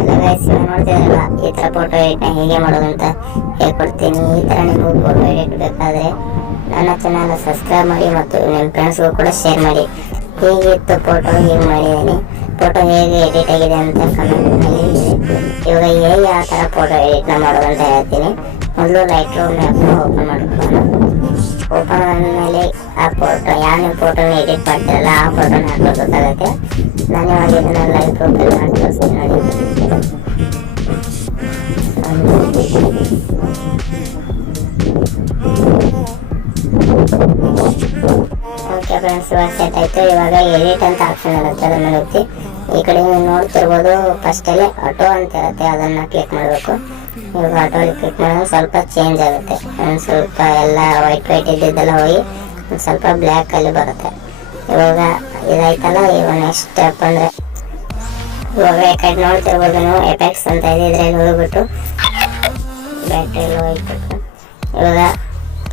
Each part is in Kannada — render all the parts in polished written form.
ಎಲ್ಲ ಗೈಸ್ ನೋಡ್ತಿದ್ರಲ್ಲ, ಈ ಥರ ಫೋಟೋ ಎಡಿಟ್ನ ಹೇಗೆ ಮಾಡೋದು ಅಂತ ಹೇಳ್ಕೊಡ್ತೀನಿ. ಈ ಥರ ನಿಮಗೂ ಫೋಟೋ ಎಡಿಟ್ ಬೇಕಾದರೆ ನನ್ನ ಚಾನಲ್ ಸಬ್ಸ್ಕ್ರೈಬ್ ಮಾಡಿ ಮತ್ತು ನಿಮ್ಮ ಫ್ರೆಂಡ್ಸ್ಗೂ ಕೂಡ ಶೇರ್ ಮಾಡಿ. ಹೇಗಿತ್ತು ಫೋಟೋ, ಹೇಗೆ ಮಾಡಿದ್ದೀನಿ, ಫೋಟೋ ಹೇಗೆ ಎಡಿಟ್ ಆಗಿದೆ ಅಂತ ಕಮೆಂಟ್ನಲ್ಲಿ ಇವಾಗ ಹೇಗೆ ಆ ಥರ ಫೋಟೋ ಎಡಿಟ್ನ ಮಾಡೋದು ಅಂತ ಹೇಳ್ತೀನಿ. ಮೊದಲು ಲೈಟ್ ರೂಮ್ ಆ್ಯಪ್ನ ಓಪನ್ ಮಾಡ್ಕೊಳ್ಳೋಣ. ಓಪನ್ ಆದಮೇಲೆ ಆ ಫೋಟೋ ಯಾವ ನೀವು ಫೋಟೋನ ಎಡಿಟ್ ಮಾಡ್ತೀರಲ್ಲ ಆ ಫೋಟೋನ ಹಾಕೋಬೇಕಾಗುತ್ತೆ. ನಾನು ಇವಾಗ ಇದನ್ನು ಲೈಟ್ ರೂಮಲ್ಲಿ ಮಾಡಿ ತೋರಿಸ್ತೀನಿ ನೋಡಿ. ಓಕೆ ಫ್ರೆಂಡ್ಸ್, ಇವಾಗ ಸೆಟ್ ಆಯಿತು. ಇವಾಗ ಎಡಿಟ್ ಅಂತ ಆಪ್ಷನ್ ಇರುತ್ತೆ, ಅದನ್ನು ಒತ್ತಿ. ಈ ಕಡೆ ನೀವು ನೋಡ್ತಿರ್ಬೋದು, ಫಸ್ಟಲ್ಲೇ ಆಟೋ ಅಂತ ಇರುತ್ತೆ, ಅದನ್ನು ಕ್ಲಿಕ್ ಮಾಡಬೇಕು. ಇವಾಗ ಆಟೋಲಿ ಕ್ಲಿಕ್ ಮಾಡಿದ್ರೆ ಸ್ವಲ್ಪ ಚೇಂಜ್ ಆಗುತ್ತೆ. ಒಂದು ಸ್ವಲ್ಪ ಎಲ್ಲ ವೈಟ್ ಇದ್ದಿದ್ದೆಲ್ಲ ಹೋಗಿ ಒಂದು ಸ್ವಲ್ಪ ಬ್ಲ್ಯಾಕಲ್ಲಿ ಬರುತ್ತೆ. ಇವಾಗ ಇದಾಯ್ತಲ್ಲ, ಇವಾಗ ನೆಕ್ಸ್ಟ್ ಸ್ಟೆಪ್ ಅಂದರೆ ಇವಾಗ ಈ ಕಡೆ ನೋಡ್ತಿರ್ಬೋದು ನೀವು ಎಫೆಕ್ಟ್ಸ್ ಅಂತ ಇದೆ, ಇದರಲ್ಲಿ ಹೋಗ್ಬಿಟ್ಟು ಬ್ಯಾಟ್ರಿಯಲ್ಲಿ ಹೋಗ್ಬಿಟ್ಟು ಇವಾಗ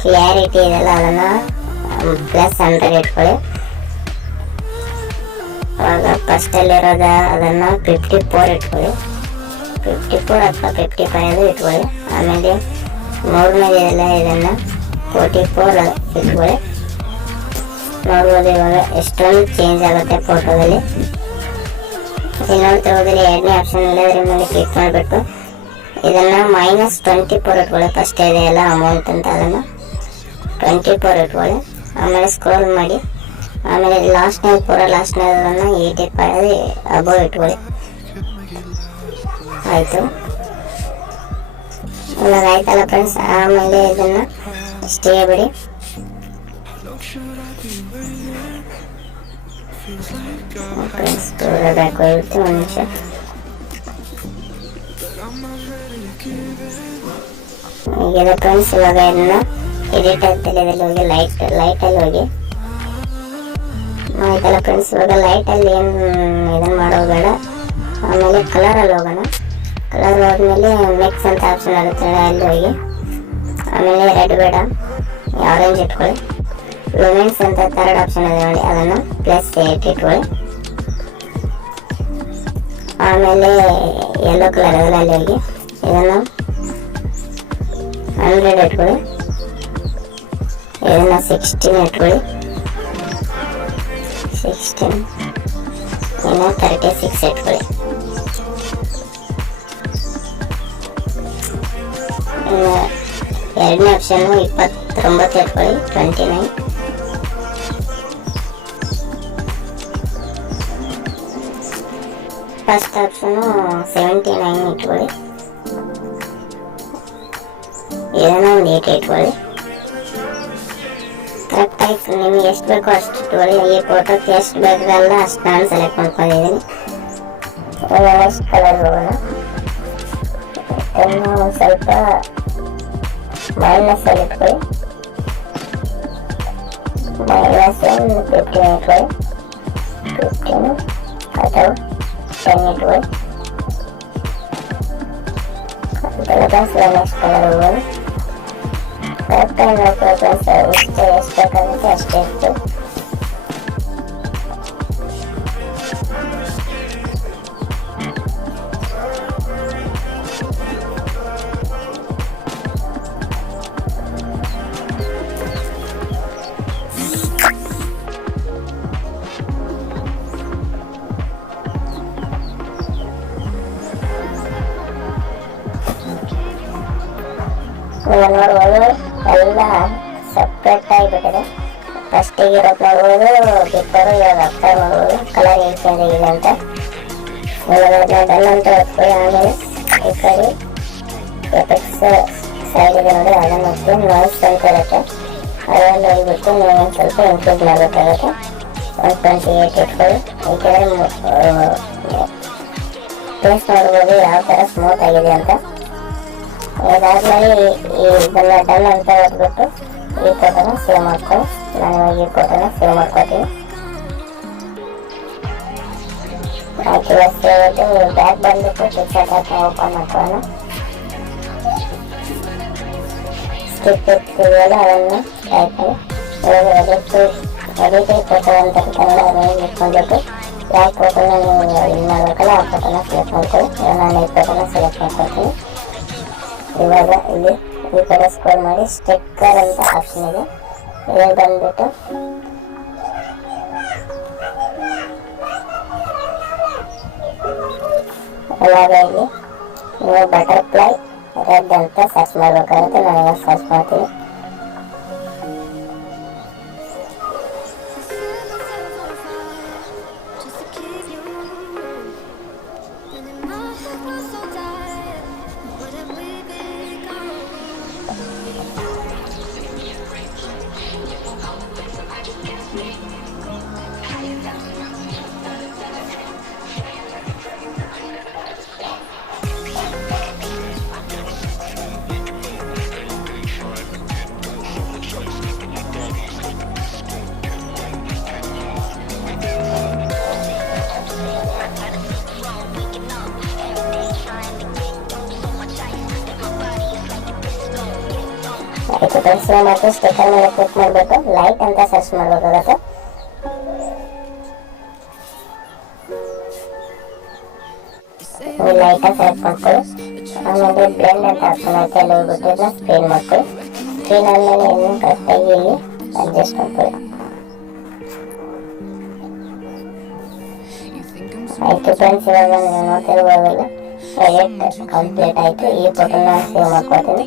ಕ್ಲಿಯಾರಿಟಿ ಇದೆಲ್ಲ ಅದನ್ನು +100 ಇಟ್ಕೊಳ್ಳಿ. ಇವಾಗ ಫಸ್ಟಲ್ಲಿರೋದ ಅದನ್ನು 54 ಇಟ್ಕೊಳ್ಳಿ, 54 ಅಥವಾ 55 ಇಟ್ಕೊಳ್ಳಿ. ಆಮೇಲೆ ಮೂರನೇದೆಲ್ಲ ಇದನ್ನು 44 ಇಟ್ಕೊಳ್ಳಿ. ನೋಡ್ಬೋದು ಇವಾಗ ಎಷ್ಟೊಂದು ಚೇಂಜ್ ಆಗುತ್ತೆ ಫೋಟೋದಲ್ಲಿ. ಇಲ್ಲಿ ನೋಡ್ತಿರೋದ್ರಲ್ಲಿ ಎರಡನೇ ಆಪ್ಷನ್ ಇಲ್ಲ, ಅದ್ರ ಮೇಲೆ ಕ್ಲಿಕ್ ಮಾಡಿಬಿಟ್ಟು ಇದನ್ನು -24 ಇಟ್ಕೊಳ್ಳಿ. ಫಸ್ಟ್ ಇದೆಯಲ್ಲ ಅಮೌಂಟ್ ಅಂತ, ಅದನ್ನು 24 ಇಟ್ಕೊಳ್ಳಿ. ಆಮೇಲೆ ಸ್ಕ್ರೋಲ್ ಮಾಡಿ, ಆಮೇಲೆ ಲಾಸ್ಟ್ನೇದನ್ನು 85 ಅಬೋವ್ ಇಟ್ಕೊಳ್ಳಿ. ಆಯಿತು, ಇವಾಗ ಆಯ್ತಲ್ಲ ಫ್ರೆಂಡ್ಸ್. ಆಮೇಲೆ ಇದನ್ನು ಇಷ್ಟೇ ಬಿಡಿ. ಫ್ರೆಂಡ್ಸ್ ಬ್ಯಾಕ್ ಹೋಗಿರುತ್ತೆ, ಒಂದು ನಿಮಿಷ. ಹೀಗಿದೆ ಫ್ರೆಂಡ್ಸ್. ಇವಾಗ ಇದನ್ನು ಎಡಿಟ್ ಆಗ್ತಿಲ್ಲ, ಇದರಲ್ಲಿ ಹೋಗಿ ಲೈಟಲ್ಲಿ ಹೋಗಿ. ಆಯ್ತಲ್ಲ ಫ್ರೆಂಡ್ಸ್, ಇವಾಗ ಲೈಟಲ್ಲಿ ಏನು ಇದನ್ನು ಮಾಡೋದು ಬೇಡ. ಆಮೇಲೆ ಕಲರಲ್ಲಿ ಹೋಗೋಣ. ಕಲರ್ ಹೋದ್ಮೇಲೆ ಮಿಕ್ಸ್ ಅಂತ ಆಪ್ಷನ್ ಆಗುತ್ತೆ, ಅಲ್ಲಿ ಹೋಗಿ. ಆಮೇಲೆ ರೆಡ್ ಬೇಡ, ಆರೆಂಜ್ ಇಟ್ಕೊಳ್ಳಿ. ಲುಮೆನ್ಸ್ ಅಂತ ಥರ್ಡ್ ಆಪ್ಷನ್ ಇದೆ ನೋಡಿ, ಅದನ್ನು +8 ಇಟ್ಕೊಳ್ಳಿ. ಆಮೇಲೆ ಯೆಲ್ಲೋ ಕಲರ್ ಅದರಲ್ಲಿ ಅಲ್ಲಿ ಹೋಗಿ ಇದನ್ನು 100 ಇಟ್ಕೊಳ್ಳಿ. ಇದನ್ನು 16 ಇಟ್ಕೊಳ್ಳಿ, 16 ಇನ್ನು 36 ಇಟ್ಕೊಳ್ಳಿ. ಎರಡನೇ ಆಪ್ಷನ್ನು 29 ಇಟ್ಕೊಳ್ಳಿ, 29. ಫಸ್ಟ್ ಆಪ್ಷನ್ನು 79 ಇಟ್ಕೊಳ್ಳಿ. ಇದನ್ನು ಒಂದು 8 ಇಟ್ಕೊಳ್ಳಿ. ಕರೆಕ್ಟಾಗಿ ನಿಮಗೆ ಎಷ್ಟು ಬೇಕೋ ಅಷ್ಟು ಇಟ್ಕೊಳ್ಳಿ. ಈ ಫೋಟೋಕ್ಕೆ ಎಷ್ಟು ಬೇಕಲ್ಲ ಅಷ್ಟು ನಾನು ಸೆಲೆಕ್ಟ್ ಮಾಡ್ಕೊಂಡಿದ್ದೀನಿ. ಇವಾಗ ನೆಕ್ಸ್ಟ್ ಕಲರ್ ಹೋಗೋಣ. ಇದನ್ನು ಒಂದು ಸ್ವಲ್ಪ -ಅಲ್ಲಿ ಇಟ್ಕೊಳ್ಳಿ, -15 ಇಟ್ಕೊಳ್ಳಿ, 15 ಅಥವಾ 10 ಇಟ್ಕೊಳ್ಳಿ. ನೆಕ್ಸ್ಟ್ ಕಲರ್ ಹೋಗೋಣ. ಕರೆಕ್ಟಾಗಿ ನೋಡ್ಕೊಳ್ಳಿ, ಎಷ್ಟು ಬೇಕಾಗುತ್ತೆ ಅಷ್ಟೇ ಇತ್ತು. ನೋಡ್ಬೋದು ಎಲ್ಲ ಸಪ್ರೇಟ್ ಆಗಿಬಿಟ್ಟಿದೆ. ಫಸ್ಟಿಗೆ ಇರೋದು ನೋಡ್ಬೋದು, ಬಿಟ್ಟರು ಇವಾಗ ಅಪ್ಲೈ ಮಾಡ್ಬೋದು ಕಲರ್ ಏನು ಚೇಂಜ್ ಆಗಿದೆ ಅಂತ. ಇವಾಗ ಡನ್ ಅಂತ ಹೊತ್ಕೊಳ್ಳಿ. ಆಮೇಲೆ ಈ ಕಡೆ ಎಫೆಕ್ಟ್ಸ್ ಸೈಡ್ ಇದೆ ನೋಡಿ, ಅದನ್ನು ಹೊತ್ತು ನಾಯ್ಸ್ ಅಂತ ಇರುತ್ತೆ, ಅದರಲ್ಲಿ ಹೋಗಿಬಿಟ್ಟು ನೀವು ಒಂದು ಸ್ವಲ್ಪ ಇಂಪ್ರೂವ್ ಮಾಡಬೇಕಾಗುತ್ತೆ. 128 ಇಟ್ಕೊಳ್ಳಿ. ಈ ಕಡೆ ಟೇಸ್ಟ್ ನೋಡ್ಬೋದು ಯಾವ ಥರ ಸ್ಮೂತ್ ಆಗಿದೆ ಅಂತ. ಇದಾದ್ಮೇಲೆ ಇದನ್ನು ಡನ್ ಅಂತ ಹೊತ್ಬಿಟ್ಟು ಈ ಫೋಟೋನ ಸೇವ್ ಮಾಡ್ಕೊಳ್ಳಿ. ನಾನು ಇವಾಗ ಈ ಫೋಟೋನ ಸೇವ್ ಮಾಡ್ಕೊತೀನಿ. ಆಯ್ತು, ಸೇವ್ ಬ್ಯಾಕ್ ಬಂದ್ಬಿಟ್ಟು ಪಿಕ್ಚರ್ ಡಾಟ್ನ ಓಪನ್ ಮಾಡ್ಕೊಳ್ಳೋಣ. ಸ್ಟಿಕ್ ಇದೆಯಲ್ಲ ಅದನ್ನು ಟೈಪ್ ಮಾಡಿ ಇವಾಗ ಎಡಿಟ್ ಫೋಟೋ ಅಂತ ಕನ್ನಡ ಅದನ್ನು ಇಟ್ಕೊಂಡ್ಬಿಟ್ಟು ಯಾವ ಫೋಟೋನ ನೀವು ಇದು ಮಾಡಬೇಕಲ್ಲ ಆ ಫೋಟೋನ ಸೆಲೆಕ್ಟ್ ಮಾಡ್ಕೊಳ್ಳಿ. ನಾನು ಈ ಫೋಟೋನ ಸೆಲೆಕ್ಟ್ ಮಾಡ್ಕೊಳ್ತೀನಿ. ಇವಾಗ ಇಲ್ಲಿ ಈ ಕಡೆ ಸ್ಕ್ರೋಲ್ ಮಾಡಿ ಸ್ಟಿಕ್ಕರ್ ಅಂತ ಆಪ್ಷನ್ ಇದೆ, ಇಲ್ಲಿ ಬಂದ್ಬಿಟ್ಟು ಇವಾಗ ಇಲ್ಲಿ ನೀವು ಬಟರ್ಫ್ಲೈ ರೆಡ್ ಅಂತ ಸರ್ಚ್ ಮಾಡಬೇಕಾಗುತ್ತೆ. ನಾನು ಸರ್ಚ್ ಮಾಡ್ತೀನಿ. ಆಯಿತು ಫ್ರೆಂಡ್ಸ್, ಮತ್ತು ಸ್ಟಿಕ್ಕರ್ ಮೇಲೆ ಕ್ಲಿಕ್ ಮಾಡಬೇಕು, ಲೈಟ್ ಅಂತ ಸರ್ಚ್ ಮಾಡಬೇಕಾಗತ್ತೆ. ಲೈಟ್ ಸೆಲೆಕ್ಟ್ ಮಾಡ್ಕೊಳ್ಳಿ. ಆಮೇಲೆ ಬ್ಲೆಂಡ್ ಅಂತ ಆಪ್ಷನ್ ಐತೆ, ಅಲ್ಲಿ ಹೋಗ್ಬಿಟ್ಟು ಸ್ಕ್ರೀನ್ ಮಾಡ್ಕೊಳ್ಳಿ. ಸ್ಕ್ರೀನ್ ಆದಮೇಲೆ ಇನ್ನು ಕರೆಕ್ಟಾಗಿ ಇಲ್ಲಿ ಅಡ್ಜಸ್ಟ್ ಮಾಡ್ಕೊಳ್ಳಿ. ಆಯಿತು ಫ್ರೆಂಡ್ಸ್, ಇವಾಗ ನೀವು ನೋಡ್ತಿರ್ಬೋದಲ್ಲ ಎಡಿಟ್ ಕಂಪ್ಲೀಟ್ ಆಯಿತು. ಈ ಫೋಟೋನ ಸೇವ್ ಮಾಡ್ಕೊಳ್ತೀನಿ.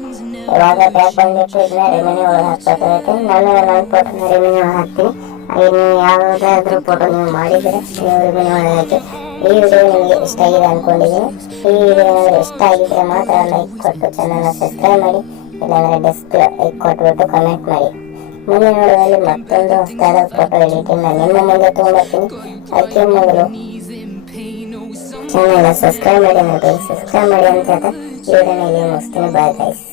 ಇವಾಗ ಬ್ಯಾಕ್ ಬಂದ್ಬಿಟ್ಟು ಇದನ್ನ ರೆಮಿನಿ ಒಳಗೆ ಹಾಕ್ಬೇಕಾಗುತ್ತೆ. ನಾನು ನನ್ನ ಫೋಟೋನ ರೆಮಿನಿ ಒಳಗೆ ಹಾಕ್ತೀನಿ. ಹಾಗೆ ನೀವು ಯಾವುದಾದ್ರೂ ಫೋಟೋ ನೀವು ಮಾಡಿದರೆ ನೀವು ರೆಮಿನಿ ಒಳಗೆ ಹಾಕಿ. ಈ ವಿಡಿಯೋ ನಿಮಗೆ ಇಷ್ಟ ಆಗಿದೆ ಅಂದ್ಕೊಂಡಿದ್ದೀನಿ. ಈ ವಿಡಿಯೋ ಏನಾದರೂ ಇಷ್ಟ ಆಗಿದ್ರೆ ಮಾತ್ರ ಲೈಕ್ ಕೊಟ್ಟು ಚಾನಲ್ನ ಸಬ್ಸ್ಕ್ರೈಬ್ ಮಾಡಿ, ಇಲ್ಲಾಂದರೆ ಲೈಕ್ ಕೊಟ್ಬಿಟ್ಟು ಕಮೆಂಟ್ ಮಾಡಿ. ಮುಂದೆ ನೋಡುವಲ್ಲಿ ಮತ್ತೊಂದು ಹೊಸದಾದ ಫೋಟೋ ಎಡಿಟಿಂಗ್ ನಾನು ನಿಮ್ಮ ಮುಂದೆ ತೊಗೊಂಡ್ಬರ್ತೀನಿ. ಅದಕ್ಕೆ ಮೊದಲು ಚಾನಲ್ನ ಸಬ್ಸ್ಕ್ರೈಬ್ ಮಾಡಿ ಅಂತ ಹೇಳ್ತಾ ಈ ವಿಡಿಯೋನ ಇಲ್ಲಿ ಮುಗಿಸ್ತೀನಿ. Bye guys.